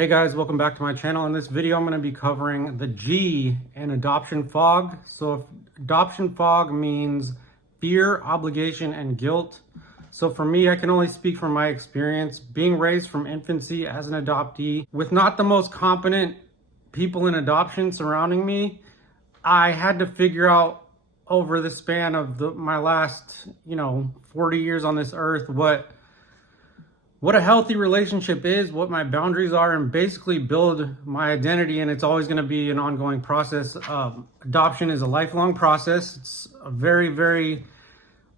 Hey guys, welcome back to my channel. In this video, I'm going to be covering the G in adoption fog. So if adoption fog means fear, obligation, and guilt. So for me, I can only speak from my experience being raised from infancy as an adoptee with not the most competent people in adoption surrounding me. I had to figure out over the span of my last, 40 years on this earth, what a healthy relationship is, what my boundaries are, and basically build my identity. And it's always going to be an ongoing process. Adoption is a lifelong process. It's a very, very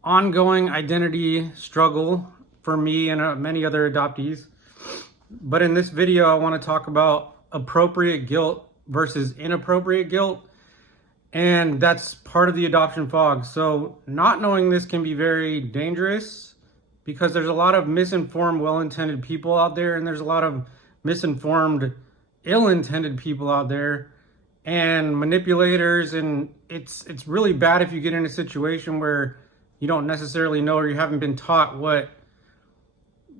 ongoing identity struggle for me and many other adoptees. But in this video, I want to talk about appropriate guilt versus inappropriate guilt. And that's part of the adoption fog. So not knowing this can be very dangerous, because there's a lot of misinformed, well-intended people out there, and there's a lot of misinformed, ill-intended people out there, and manipulators, and it's really bad if you get in a situation where you don't necessarily know or you haven't been taught what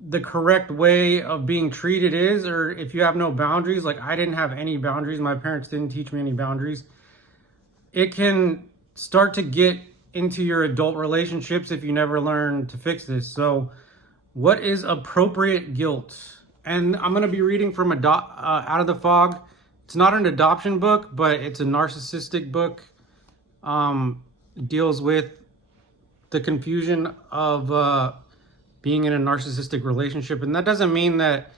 the correct way of being treated is, or if you have no boundaries. Like, I didn't have any boundaries. My parents didn't teach me any boundaries. It can start to get into your adult relationships if you never learn to fix this. So what is appropriate guilt? And I'm going to be reading from Out of the Fog. It's not an adoption book, but it's a narcissistic book. Deals with the confusion of being in a narcissistic relationship. And that doesn't mean that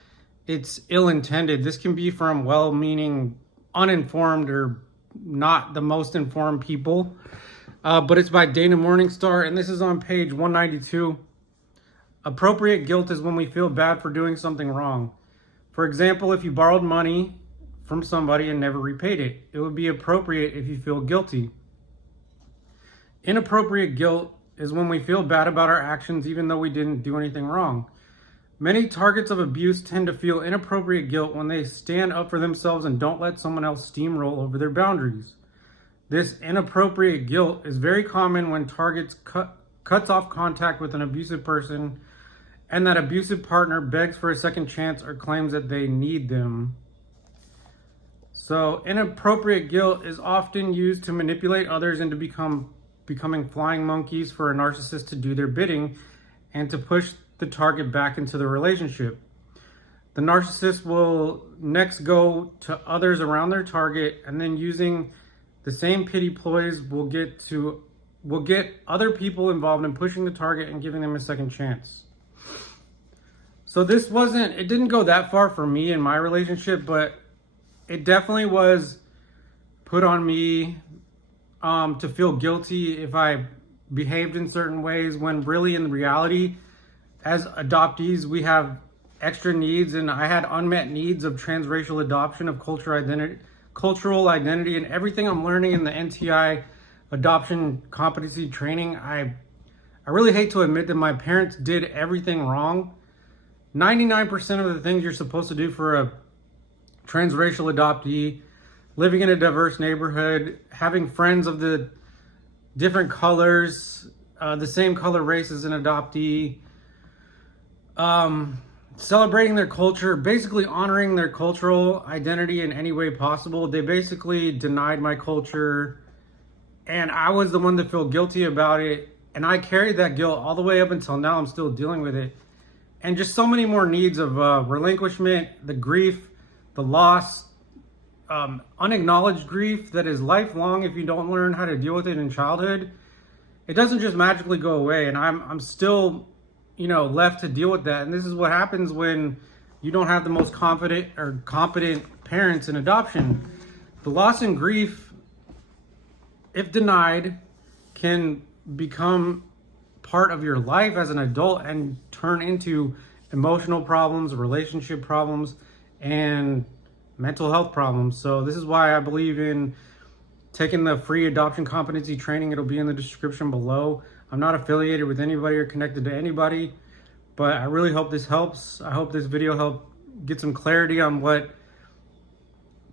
it's ill-intended. This can be from well-meaning, uninformed, or not the most informed people. But it's by Morningstar, and this is on page 192. Appropriate guilt is when we feel bad for doing something wrong. For example, if you borrowed money from somebody and never repaid it, it would be appropriate if you feel guilty. Inappropriate guilt is when we feel bad about our actions even though we didn't do anything wrong. Many targets of abuse tend to feel inappropriate guilt when they stand up for themselves and don't let someone else steamroll over their boundaries. This inappropriate guilt is very common when targets cuts off contact with an abusive person and that abusive partner begs for a second chance or claims that they need them. So inappropriate guilt is often used to manipulate others into becoming flying monkeys for a narcissist to do their bidding and to push the target back into the relationship. The narcissist will next go to others around their target, and then using the same pity ploys will get other people involved in pushing the target and giving them a second chance. So it didn't go that far for me in my relationship, but it definitely was put on me to feel guilty if I behaved in certain ways, when really in reality, as adoptees, we have extra needs, and I had unmet needs of transracial adoption, of cultural identity, and everything I'm learning in the NTI adoption competency training. I really hate to admit that my parents did everything wrong. 99% of the things you're supposed to do for a transracial adoptee, living in a diverse neighborhood, having friends of the different colors, the same color race as an adoptee, celebrating their culture, basically honoring their cultural identity in any way possible. They basically denied my culture, and I was the one to feel guilty about it. And I carried that guilt all the way up until now. I'm still dealing with it. And just so many more needs of relinquishment, the grief, the loss, unacknowledged grief that is lifelong if you don't learn how to deal with it in childhood. It doesn't just magically go away, and I'm still left to deal with that. And this is what happens when you don't have the most confident or competent parents in adoption. The loss and grief, if denied, can become part of your life as an adult and turn into emotional problems, relationship problems, and mental health problems. So this is why I believe in taking the free adoption competency training. It'll be in the description below. I'm not affiliated with anybody or connected to anybody, but I really hope this helps. I hope this video helped get some clarity on what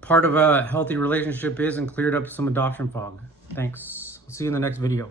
part of a healthy relationship is and cleared up some adoption fog. Thanks. I'll see you in the next video.